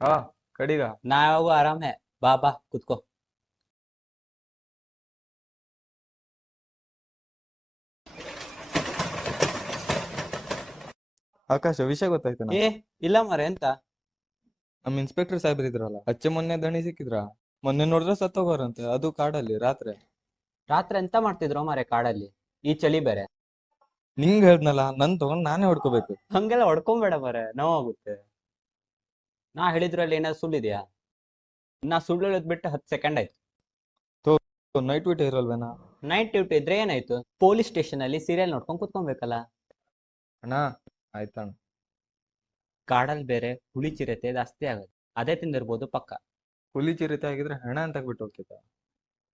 हाँ कड़ीगा ನಾ ಯಾವಾಗೂ ಆರಾಮ್ ಹೇ ಬಾ ಬಾ ಕುತ್ಕೋ. ಆಕಾಶ ವಿಷಯ ಗೊತ್ತಾಯ್ತನ? ಏ ಇಲ್ಲ ಮರೆ ಎಂತ? ನಮ್ ಇನ್ಸ್ಪೆಕ್ಟರ್ ಸಾಹೇಬ್ರು ಇದ್ರಲ್ಲ, ಅಚ್ಚೆ ಮೊನ್ನೆ ದಣಿ ಸಿಕ್ಕಿದ್ರ. ಮೊನ್ನೆ ನೋಡಿದ್ರೆ ಸತ್ತೋಗೋರಂತೆ, ಅದು ಕಾಡಲ್ಲಿ ರಾತ್ರಿ. ರಾತ್ರಿ ಎಂತ ಮಾಡ್ತಿದ್ರು ಮಾರೆ ಕಾಡಲ್ಲಿ, ಈ ಚಳಿ ಬೇರೆ. ನಿಂಗ್ ಹೇಳ್ದ್ನಲ್ಲ, ನನ್ ತಗೊಂಡ್ ನಾನೇ ಹೊಡ್ಕೋಬೇಕು. ಹಂಗೆಲ್ಲ ಹೊಡ್ಕೊಂಬೇಡ ಮರೆ, ನೋವಾಗುತ್ತೆ. ನಾ ಹೇಳಿದ್ರಲ್ಲಿ ಏನಾದ್ರು ಸುಳ್ಳಿದ್ಯಾ? ನಾ ಸುಳ್ಳು ಹೇಳೋದ್ ಬಿಟ್ಟು 10 ಸೆಕೆಂಡ್ ಆಯ್ತು. ನೈಟ್ ಡ್ಯೂಟಿ ಇರಲ್ವೇನಾ? ನೈಟ್ ಡ್ಯೂಟಿ ಇದ್ರೆ ಏನಾಯ್ತು, ಪೊಲೀಸ್ ಸ್ಟೇಷನ್ ಅಲ್ಲಿ ಸೀರಿಯಲ್ ನೋಡ್ಕೊಂಡ್ ಕುತ್ಕೊಬೇಕಲ್ಲ. ಅಣ್ಣ ಆಯ್ತಣ್ಣ. ಕಾಡಲ್ಲಿ ಬೇರೆ ಹುಳಿ ಚಿರತೆ ಜಾಸ್ತಿ ಆಗುತ್ತೆ, ಅದೇ ತಿಂದಿರ್ಬೋದು ಪಕ್ಕ. ಹುಲಿ ಚಿರತೆ ಆಗಿದ್ರೆ ಹೆಣ ಅಂತ ಬಿಟ್ಟು ಹೋಗ್ತಿದ್ದ.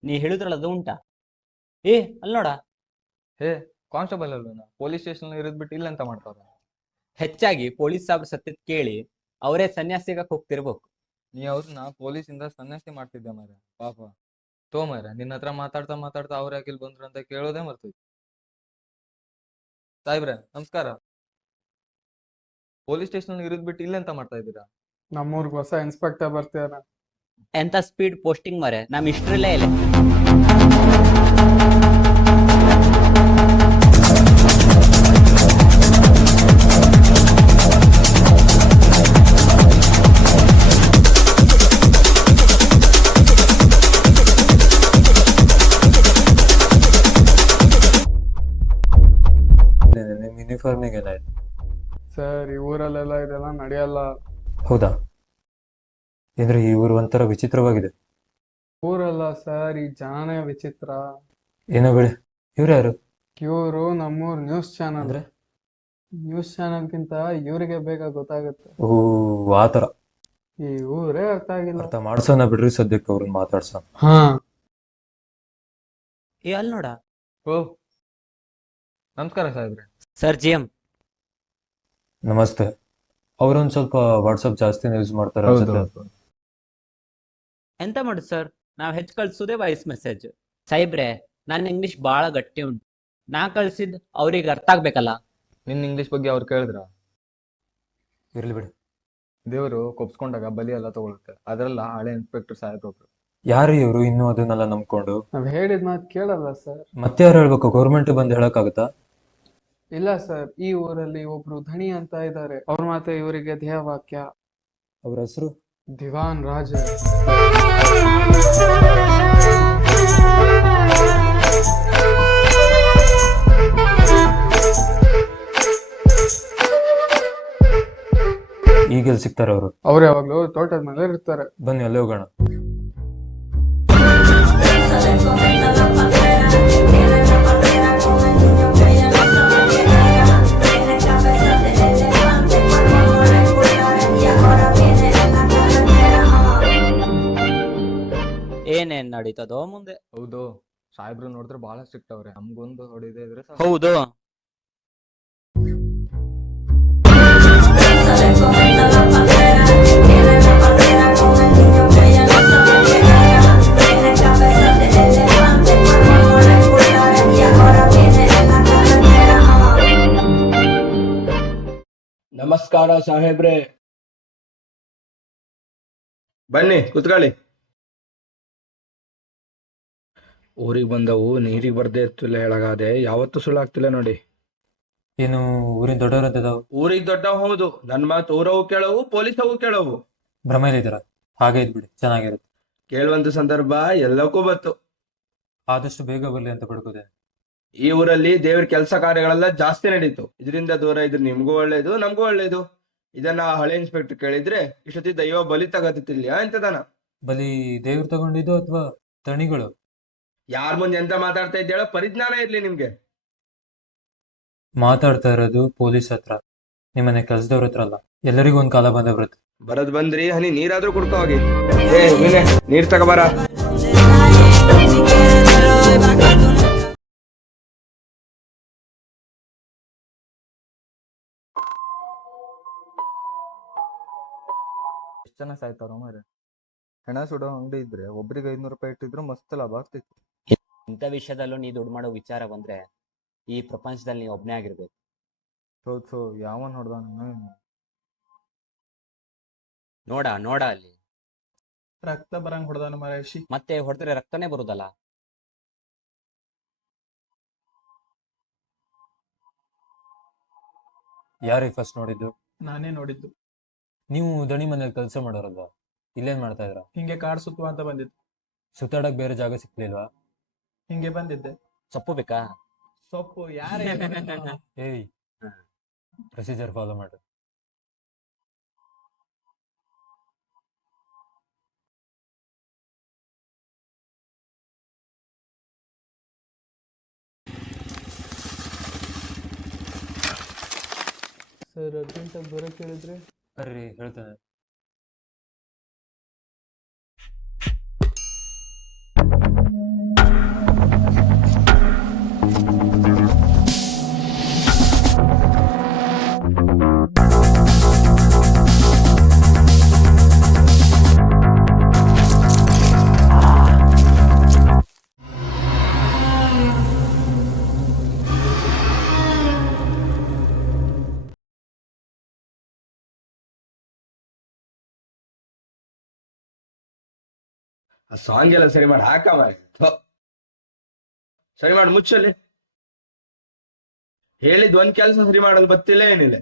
ನೀ ಹೇಳಿದ್ರಲ್ಲ ಅದು ಉಂಟಾ? ಏ ಅಲ್ಲಿ ನೋಡ. ಹೇ ಕಾನ್ಸ್ಟೇಬಲ್ ಅಲ್ವೇನಾ? ಪೊಲೀಸ್ ಸ್ಟೇಷನ್ ಇರೋದ್ ಬಿಟ್ಟು ಇಲ್ಲ ಅಂತ ಮಾಡ್ತಾರ. ಹೆಚ್ಚಾಗಿ ಪೊಲೀಸ್ ಸಾಬ್ರು ಸತ್ತಿದ್ ಕೇಳಿ ಅವರೇ ಸನ್ಯಾಸಿಗಕ್ಕೆ ಹೋಗ್ತಿರ್ಬೇಕು. ನೀ ಅವ್ರನ್ನ ಪೊಲೀಸಿಂದ ಸನ್ಯಾಸಿ ಮಾಡ್ತಿದ್ದೆ ಮಾರ, ಪಾಪ. ಮಾರ ನಿನ್ನ ಹತ್ರ ಮಾತಾಡ್ತಾ ಮಾತಾಡ್ತಾ ಅವ್ರ ಯಾಕಿಲ್ ಬಂದ್ರು ಅಂತ ಕೇಳೋದೇ ಮರ್ತೈತಿ. ಸಾಹೇಬ್ರೆ ನಮಸ್ಕಾರ. ಪೊಲೀಸ್ ಸ್ಟೇಷನ್ ಇರೋದ್ ಬಿಟ್ಟು ಇಲ್ಲ ಅಂತ ಮಾಡ್ತಾ ಇದ್ದೀರಾ? ನಮ್ಮೂರ್ಗ್ ಹೊಸ ಇನ್ಸ್ಪೆಕ್ಟರ್ ಬರ್ತೀರ. ಎಂತ ಸ್ಪೀಡ್ ಪೋಸ್ಟಿಂಗ್ ಮರೆ, ನಮ್ ಇಷ್ಟ್ರಲ್ಲೇ ಇಲ್ಲ. ನಿಮ್ ಯೂನಿಫಾರ್ಮಿಗೆ ಏನಾಯ್ತು? ಸರ್ ಈ ಊರಲ್ಲೆಲ್ಲ ಇದೆಲ್ಲ ನಡೆಯಲ್ಲ. ಹೌದಾ? ಅಂದ್ರೆ ಈ ಊರು ಒಂಥರ ವಿಚಿತ್ರವಾಗಿದೆ. ಊರಲ್ಲ ಸರ್, ಈ ಜನನೇ ವಿಚಿತ್ರ. ಏನೋ ಬಿಡಿ. ಇವ್ರು ಯಾರು? ಇವರು ನಮ್ಮೂರ್ ನ್ಯೂಸ್ ಚಾನಲ್. ಅಂದ್ರೆ ನ್ಯೂಸ್ ಚಾನಲ್ಗಿಂತ ಇವ್ರಿಗೆ ಬೇಗ ಗೊತ್ತಾಗುತ್ತೆ. ಓ ಆತರ. ಈ ಊರೇ ಅರ್ಥ ಆಗಿಲ್ಲ. ಅರ್ಥ ಮಾಡ್ಸೋಣ ಬಿಡ್ರಿ, ಸದ್ಯಕ್ಕೆ ಅವ್ರನ್ನ ಮಾತಾಡ್ಸೋಣ. ಹಾ ಏ ಅಲ್ಲಿ ನೋಡ. ಓ ನಮಸ್ಕಾರ ಸಾಹೇಬ್ರೆ. Sir G M. ನಮಸ್ತೆ. ಅವ್ರೊಂದ್ ಸ್ವಲ್ಪ ವಾಟ್ಸಪ್ ಜಾಸ್ತಿನೇ ಯೂಸ್ ಮಾಡ್ತಾರೆ ಅನ್ಸುತ್ತೆ. ಎಂತ ಮಾಡುದು ಸರ್, ನಾವ್ ಹೆಚ್ಚು ಕಳ್ಸೋದೇ ವಾಯ್ಸ್ ಮೆಸೇಜ್. ಸಾಹೇಬ್ರೆ, ನನ್ನ ಇಂಗ್ಲಿಷ್ ಬಾಳ ಗಟ್ಟಿ ಉಂಟು. ನಾ ಕಳ್ಸಿದ್ ಅವ್ರಿಗೆ ಅರ್ಥ ಆಗ್ಬೇಕಲ್ಲ. ನಿನ್ ಇಂಗ್ಲಿಷ್ ಬಗ್ಗೆ ಅವ್ರು ಕೇಳಿದ್ರ? ಇರ್ಲಿ ಬಿಡಿ. ದೇವರು ಕೊಪ್ಸ್ಕೊಂಡಾಗ ಬಲಿ ಎಲ್ಲ ತಗೊಳುತ್ತೆ, ಅದ್ರಲ್ಲ ಹಳೆ ಇನ್ಸ್ಪೆಕ್ಟರ್ ಸಾಹೇಬ್ರು ಒಬ್ರು. ಯಾರು ಇವರು ಇನ್ನೂ ಅದನ್ನೆಲ್ಲ ನಂಬ್ಕೊಂಡು? ನಾವ್ ಹೇಳಿದ ಮಾತು ಕೇಳಲ್ಲ ಸರ್. ಮತ್ತೆ ಯಾರು ಹೇಳ್ಬೇಕು? ಗೌರ್ಮೆಂಟ್ ಬಂದು ಹೇಳಕ್ಕಾಗತ್ತಾ? ಇಲ್ಲ ಸರ್, ಈ ಊರಲ್ಲಿ ಒಬ್ರು ಧಣಿ ಅಂತ ಇದ್ದಾರೆ. ಅವ್ರ ಮಾತೆ ಇವರಿಗೆ ಧ್ಯೇಯವಾಕ್ಯ. ಅವ್ರ ಹೆಸರು? ದಿವಾನ್ ರಾಜ. ಈಗೆಲ್ಲಿ ಸಿಗ್ತಾರೆ ಅವರು? ಅವ್ರು ಯಾವಾಗ್ಲೂ ತೋಟದ ಮೇಲೆ ಇರ್ತಾರೆ. ಬನ್ನಿ ಅಲ್ಲೇ ಹೋಗೋಣ. ಏನೇನ್ ನಡೀತದೋ ಮುಂದೆ. ಹೌದು, ಸಾಹೇಬ್ರು ನೋಡಿದ್ರೆ ಬಹಳ ಸ್ಟ್ರಿಕ್ಟ್ ಅವ್ರೆ. ನಮ್ಗೊಂದು ಹೊಡಿದೇ ಇದ್ರೆ ಸಾಕು. ಹೌದು. ನಮಸ್ಕಾರ ಸಾಹೇಬ್ರೆ. ಬನ್ನಿ ಕುತ್ಕೊಳ್ಳಿ. ಊರಿಗೆ ಬಂದವು ನೀರಿಗೆ ಬರ್ದೇ ಇರ್ತಿಲ್ಲ ಹೇಳಗಾದೆ, ಯಾವತ್ತೂ ಸುಳ್ಳಾಗ್ತಿಲ್ಲ ನೋಡಿ. ಏನು ಊರಿನ ದೊಡ್ಡವರಂತದಾವು? ಊರಿಗೆ ದೊಡ್ಡ ಹೌದು, ನನ್ ಮಾತು ಊರವು ಕೇಳವು, ಪೊಲೀಸವು ಕೇಳವು. ಭ್ರಮೆಲಿದ್ದೀರ? ಹಾಗೆ ಇದ್ಬಿಡಿ, ಚೆನ್ನಾಗಿರುತ್ತೆ. ಕೇಳುವಂತ ಸಂದರ್ಭ ಎಲ್ಲಕ್ಕೂ ಬತ್ತು. ಆದಷ್ಟು ಬೇಗ ಬರ್ಲಿ ಅಂತ ಪಡ್ಕೋತೇನೆ. ಈ ಊರಲ್ಲಿ ದೇವ್ರ ಕೆಲಸ ಕಾರ್ಯಗಳೆಲ್ಲ ಜಾಸ್ತಿ ನಡೀತು. ಇದರಿಂದ ದೂರ ಇದ್ರೆ ನಿಮ್ಗೂ ಒಳ್ಳೇದು, ನಮ್ಗೂ ಒಳ್ಳೇದು. ಇದನ್ನ ಹಳೆ ಇನ್ಸ್ಪೆಕ್ಟರ್ ಕೇಳಿದ್ರೆ ಇಷ್ಟೊತ್ತಿ ದೈವ ಬಲಿ ತಗತಿಲ್ಲ ಎಂತದನ. ಬಲಿ ದೇವ್ರು ತಗೊಂಡಿದ್ದು ಅಥವಾ ತಣಿಗಳು? ಯಾರ ಮುಂದೆ ಎಂತ ಮಾತಾಡ್ತಾ ಇದ್ದೇಳೋ ಪರಿಜ್ಞಾನ ಇರ್ಲಿ ನಿಮ್ಗೆ. ಮಾತಾಡ್ತಾ ಇರೋದು ಪೊಲೀಸ್ ಹತ್ರ, ನಿಮ್ಮನೆ ಕೆಲ್ಸದವ್ರ ಹತ್ರ ಅಲ್ಲ. ಎಲ್ಲರಿಗೂ ಒಂದ್ ಕಾಲ ಬಂದ ಬರುತ್ತೆ. ಬರದ್ ಬಂದ್ರಿ, ಹನಿ ನೀರಾದ್ರೂ ಕುಡ್ಕೊ ಹೋಗಿ. ನೀರ್ ತಗೋಬಾರ. ಎಷ್ಟ್ ಜನ ಸಾಯ್ತಾರೋ ಮಾರ್ರೆ. ಹೆಣ ಸುಡೋ ಅಂಗಡಿ ಇದ್ರೆ ಒಬ್ರಿಗೆ 500 ರೂಪಾಯಿ ಇಟ್ಟಿದ್ರು ಮಸ್ತ್ ಲಾಭ ಆಗ್ತಿತ್ತು. ಇಂಥ ವಿಷಯದಲ್ಲೂ ನೀ ದುಡ್ಡು ಮಾಡೋ ವಿಚಾರ ಬಂದ್ರೆ ಈ ಪ್ರಪಂಚದಲ್ಲಿ ನೀ ಒಬ್ನೇ ಆಗಿರ್ಬೇಕು. ಸೊ ಯಾವನ್ ಹೊಡ್ದಾನ? ನೋಡ ಅಲ್ಲಿ ರಕ್ತ ಬರಂಗ್ ಹೊಡೆದಾನ ಮರೇಶಿ. ಮತ್ತೆ ಹೊಡೆದ್ರೆ ರಕ್ತನೇ ಬರುದಲ್ಲ. ಯಾರಿಗೆ ಫಸ್ಟ್ ನೋಡಿದ್ದು? ನಾನೇ ನೋಡಿದ್ದು. ನೀವು ದಣಿ ಮನೇಲಿ ಕೆಲಸ ಮಾಡೋರಲ್ವಾ? ಇಲ್ಲೇನ್ ಮಾಡ್ತಾ ಇದ್ರ? ಹಿಂಗೆ ಕಾಡ್ ಸುತ್ತುವ ಅಂತ ಬಂದಿದ್ದು. ಸುತ್ತಾಡಕ್ ಬೇರೆ ಜಾಗ ಸಿಕ್ಲಿಲ್ವಾ? ಹಿಂಗೆ ಬಂದಿದ್ದೆ. ಸೊಪ್ಪು ಬೇಕಾ? ಸೊಪ್ಪು ಯಾರೇ ಏಯ್, ಪ್ರೊಸೀಜರ್ ಫಾಲೋ ಮಾಡು. ಸರ್ ಅರ್ಜೆಂಟಾಗಿ ಬರೋಕೆ ಹೇಳಿದ್ರೆ? ಬರ್ರಿ ಹೇಳ್ತೇನೆ. ಆ ಸಾಂಗ್ ಎಲ್ಲ ಸರಿ ಮಾಡಿ ಹಾಕ ಮಾರಿ. ಸರಿ ಮಾಡಿ ಮುಚ್ಚಲ್ಲಿ. ಹೇಳಿದ್ ಒಂದ್ ಕೆಲಸ ಸರಿ ಮಾಡೋದು ಬತ್ತಿಲ್ಲ ಏನಿಲ್ಲ.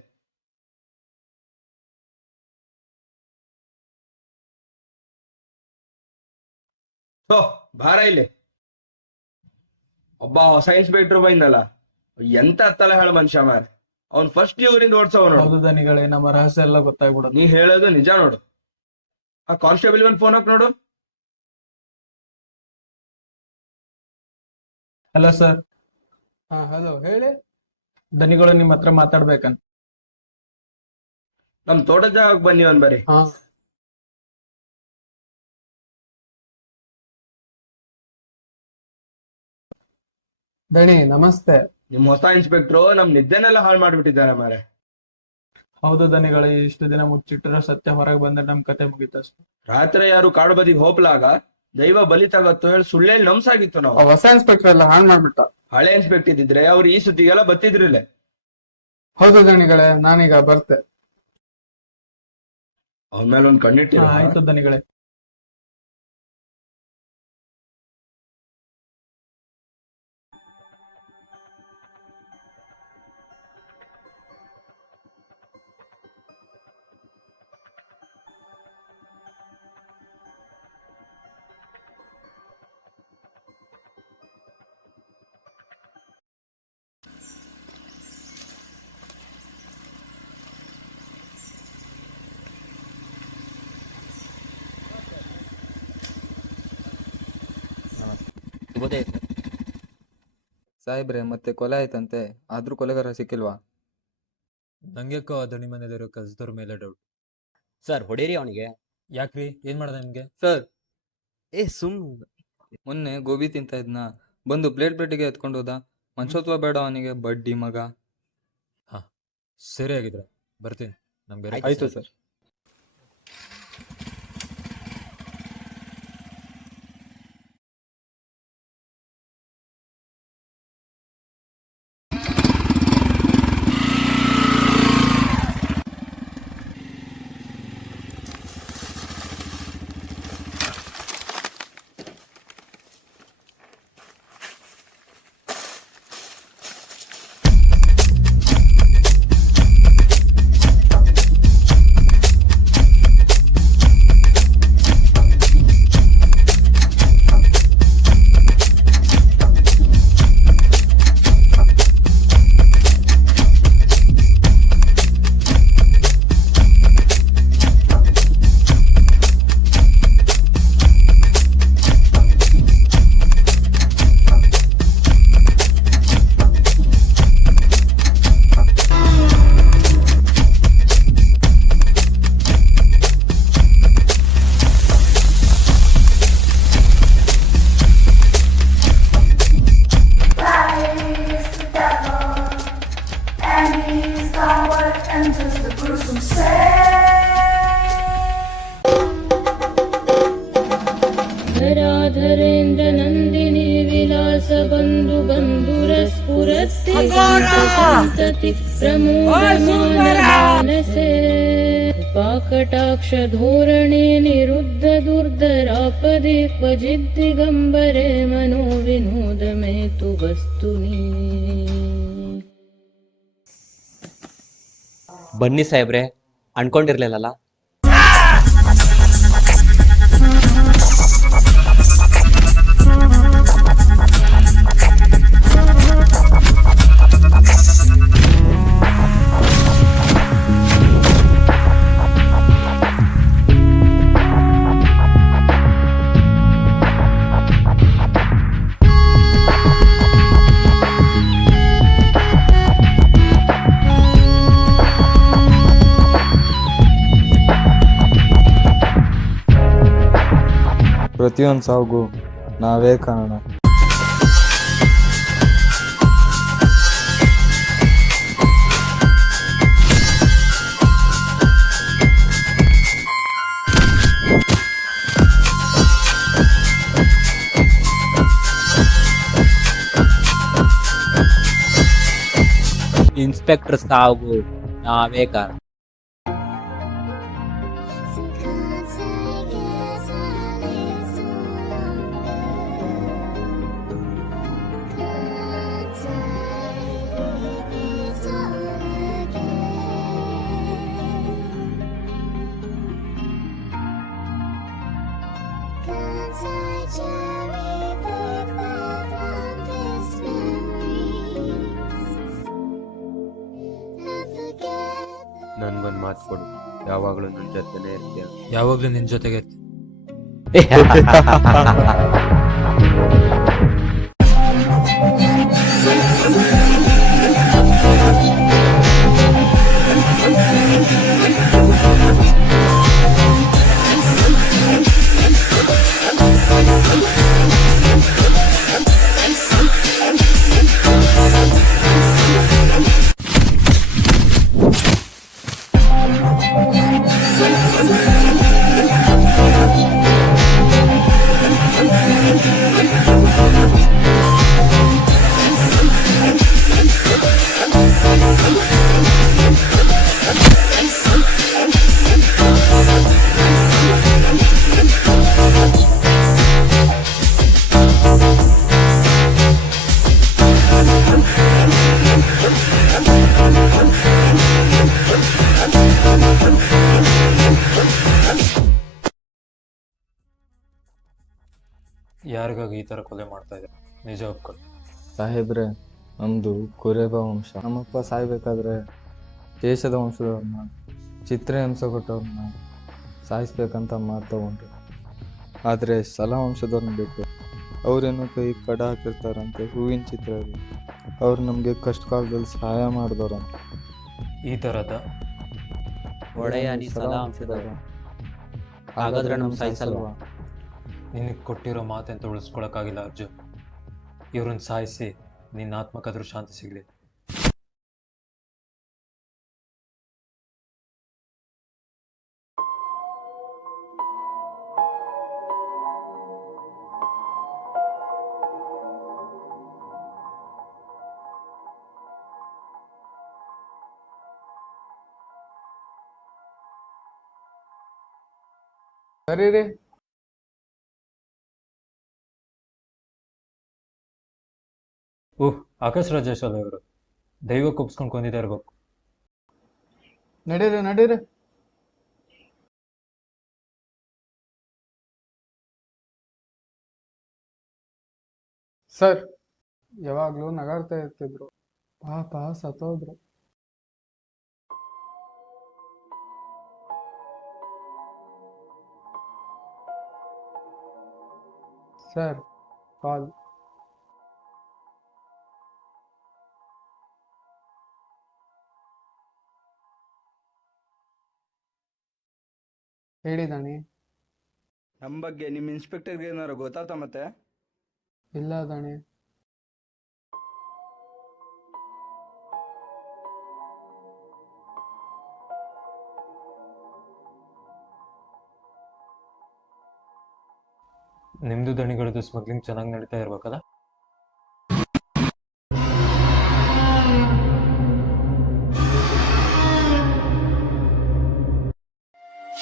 ಬಾರ ಇಲ್ಲಿ. ಒಬ್ಬ ಹೊಸ ಇನ್ಸ್ಪೆಕ್ಟರ್ ಬಂದಲ್ಲ, ಎಂತ ಹತ್ತಲ್ಲ ಹೇಳ ಮನುಷ್ಯ ಮಾರ. ಅವ್ನ್ ಫಸ್ಟ್ ಊರಿಂದ ಓಡ್ಸವ ನೋಡು. ಹೌದು ದನಿಗಳೇ, ನಮ್ಮ ರಹಸ್ಯ ಎಲ್ಲ ಗೊತ್ತಾಗ್ಬಿಡೋದು. ನೀ ಹೇಳೋದು ನಿಜ ನೋಡು. ಆ ಕಾನ್ಸ್ಟೇಬಲ್ ಒಂದ್ ಫೋನ್ ಹಾಕ್ ನೋಡು. Hello sir. ಹಾ ಹಲೋ, ಹೇಳಿ. ದನಿಗಳು ನಿಮ್ಮ ಹತ್ರ ಮಾತಾಡ್ಬೇಕಂತ. ನಮ್ ತೋಟದ ಜಾಗಕ್ಕೆ ಬನ್ನಿ ಒಂದ್ ಬರಿ. ಹಾ. ದಣಿ ನಮಸ್ತೆ. ನಿಮ್ ಹೊಸ ಇನ್ಸ್ಪೆಕ್ಟ್ರು ನಮ್ ನಿದ್ದೆನೆಲ್ಲ ಹಾಳು ಮಾಡ್ಬಿಟ್ಟಿದ್ದಾರೆ ಮಾರೆ. ಹೌದು ದನಿಗಳು, ಇಷ್ಟು ದಿನ ಮುಚ್ಚಿಟ್ಟಿರೋ ಸತ್ಯ ಹೊರಗೆ ಬಂದ್ರೆ ನಮ್ ಕತೆ ಮುಗೀತಷ್ಟೆ. ರಾತ್ರಿ ಯಾರು ಕಾಡು ಬದಿಗೆ ಹೋಪ್ಲಾಗ ದೈವ ಬಲಿ ತಗತ್ತು ಹೇಳಿ ಸುಳ್ಳೇಳಿ ನಮ್ಸಾಗಿತ್ತು ನಾವು. ಹೊಸ ಇನ್ಸ್ಪೆಕ್ಟರ್ ಎಲ್ಲ ಹಾಳು ಮಾಡ್ಬಿಟ್ಟ. ಹಳೆ ಇನ್ಸ್ಪೆಕ್ಟರ್ ಇದ್ದಿದ್ರೆ ಅವ್ರು ಈ ಸುದ್ದಿಗೆಲ್ಲ ಬತ್ತಿದ್ರಿಲ್ಲ. ಹೌದು ದಣಿಗಳೇ, ನಾನೀಗ ಬರ್ತೆ. ಅವನ ಮೇಲೆ ಒಂದ್ ಕಣ್ಣಿಟ್ಟಿರ. ಆಯ್ತು ದನಿಗಳೇ. ಶುಭೋದಯ ಸರ್. ಸಾಹೇಬ್ರೆ ಮತ್ತೆ ಕೊಲೆ ಆಯ್ತಂತೆ, ಆದ್ರೂ ಕೊಲೆಗಾರ ಸಿಕ್ಕಿಲ್ವಾ? ನಂಗ್ಯಾಕೋ ಆ ದಣಿ ಮನೇಲಿರೋ ಕೆಲ್ಸದವ್ರ ಮೇಲೆ ಡೌಟ್. ಸರ್ ಹೊಡೀರಿ ಅವನಿಗೆ. ಯಾಕ್ರಿ, ಏನ್ ಮಾಡ್ದ ನಿಮ್ಗೆ? ಸರ್, ಸುಮ್ ಮೊನ್ನೆ ಗೋಬಿ ತಿಂತ ಇದ್ನ, ಬಂದು ಪ್ಲೇಟಿಗೆ ಎತ್ಕೊಂಡು ಹೋದ. ಮನುಷ್ಯತ್ವ ಬೇಡ ಅವನಿಗೆ, ಬಡ್ಡಿ ಮಗ. ಸರಿ ಆಗಿದ್ರ, ಬರ್ತೀನಿ. ನಮ್ ಬೇರೆ ಆಯ್ತು ಸರ್. धराधरेन्द्र नन्दिनी विलास बन्धु बन्धुरस्फुरति सन्तति प्रमोदमानसे पाकटाक्ष धोरणे निरुद्ध दुर्धरापदे क्वचिद्दिगम्बरे मनो विनोद मे तु वस्तुनि. ಬನ್ನಿ ಸಾಹೇಬ್ರೆ, ಅನ್ಕೊಂಡಿರ್ಲಿಲ್ಲಲ್ಲ. ಪ್ರತಿಯೊಂದು ಸಾವುಗೂ ನಾವೇ ಕಾರಣ. ಇನ್ಸ್ಪೆಕ್ಟರ್ ಸಾವು ನಾವೇ ಕಾರಣ. ನನ್ಗೊಂದು ಮಾತು ಕೊಡು, ಯಾವಾಗಲೂ ನನ್ನ ಜೊತೆನೇ ಇರ್ತೀಯ. ಯಾವಾಗ್ಲೂ ನಿನ್ ಜೊತೆಗೆ ಯಾರಿಗಾಗಿ ಈ ತರ ಕೊಲೆ ಮಾಡ್ತಾ ಇದ್ದಾರೆ? ನಿಜ ಒಪ್ಕೊಳ್ಳಿ. ಸಾಹೇಬ್ರೆ, ನಮ್ದು ಕುರೇಬ ವಂಶ. ನಮ್ಮಪ್ಪ ಸಾಯ್ಬೇಕಾದ್ರೆ ದೇಶದ ವಂಶದವ್ರನ್ನ, ಚಿತ್ರಹಿಂಸೆ ಕೊಟ್ಟವ್ರನ್ನ ಸಾಯಿಸ್ಬೇಕಂತ ಮಾತು ತಗೊಂಡ್ರು. ಆದರೆ ಸಲಾ ವಂಶದವ್ರನ್ನ ಬಿಟ್ಟು ಅವ್ರೇನೋ ಕೈ ಕಡ ಹಾಕಿರ್ತಾರಂತೆ, ಹೂವಿನ ಚಿತ್ರ ಅದು. ಅವ್ರು ನಮಗೆ ಕಷ್ಟ ಕಾಲದಲ್ಲಿ ಸಹಾಯ ಮಾಡಿದವ್ರಂತ. ಈ ಥರದ ಒಡೆಯ ನೀ ಸದಾ ಅಂತಿದ್ದಾರೆ. ಹಾಗಾದ್ರೆ ನಮ್ ಸಾಯಿಸಲ್ವಾ? ನಿನಗೆ ಕೊಟ್ಟಿರೋ ಮಾತೆಂತ ಉಳಿಸ್ಕೊಳಕ್ಕಾಗಿಲ್ಲ ಅರ್ಜುನ್. ಇವ್ರನ್ನ ಸಾಯಿಸಿ ನಿನ್ನ ಆತ್ಮಕ್ಕಾದ್ರೂ ಶಾಂತಿ ಸಿಗಲಿ. ಸರಿ ರೀ. ಆಕಾಶ್ ರಾಜೇಶ್ ಅಲ್ಲ ಇವರು. ದೈವಕ್ಕೆ ಒಪ್ಸ್ಕೊಂಡು ಕೊಂದಿದ್ದೇ ಇರ್ಬೇಕು. ನಡೀರಿ ನಡೀರಿ. ಸರ್ ಯಾವಾಗ್ಲೂ ನಗಾಡ್ತಾ ಇರ್ತಿದ್ರು, ಪಾಪ ಸತ್ತೋದ್ರು. Sir call. ಹೇಳಿ ದಣಿ. ನಮ್ಮ ಬಗ್ಗೆ ನಿಮ್ಮ ಇನ್ಸ್ಪೆಕ್ಟರ್ಗೆ ಏನಾರು ಗೊತ್ತಾಗ್ತಾ ಮತ್ತೆ? ಇಲ್ಲ ದಣಿ. ನಿಮ್ದು ದಣಿಗಳದ್ದು ಸ್ಮಗ್ಲಿಂಗ್ ಚೆನ್ನಾಗಿ ನಡೀತಾ ಇರ್ಬೇಕಲ್ಲ?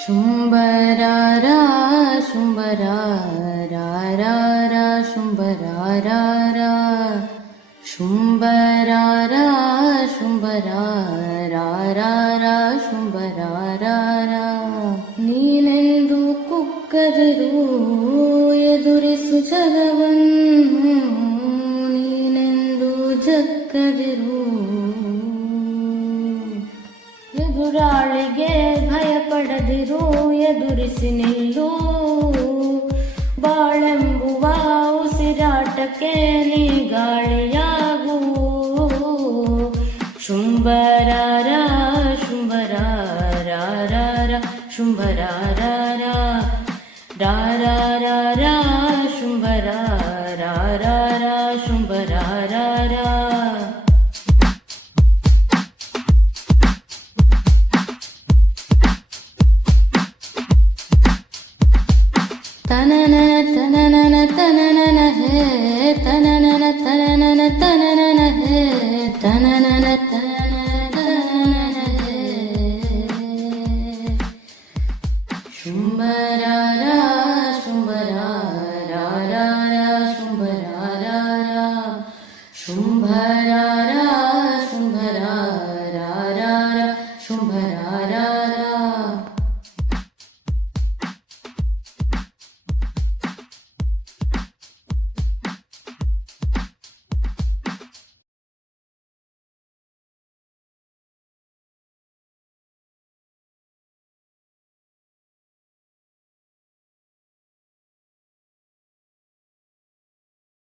ಶುಂಭರಾರ ಶುಂಭರಾರ ಶುಂಭರಾರ ಶುಂಭರಾರ ಶುಂಭರಾರ ಶುಂಭರಾರ ನೀನೆಂದು ಕುಕ್ಕದರು ಎದುರಿಸು ಜಗವನ್ನು, ನೀನೆಂದು ಜಕ್ಕದಿರು. ಎದುರಾಳಿಗೆ ಭಯಪಡದಿರು, ಎದುರಿಸಿ ನಿಲ್ಲು. ಬಾಳೆಂಬುವ ಉಸಿರಾಟಕ್ಕೆ ನೀ ಗಾಳಿಯ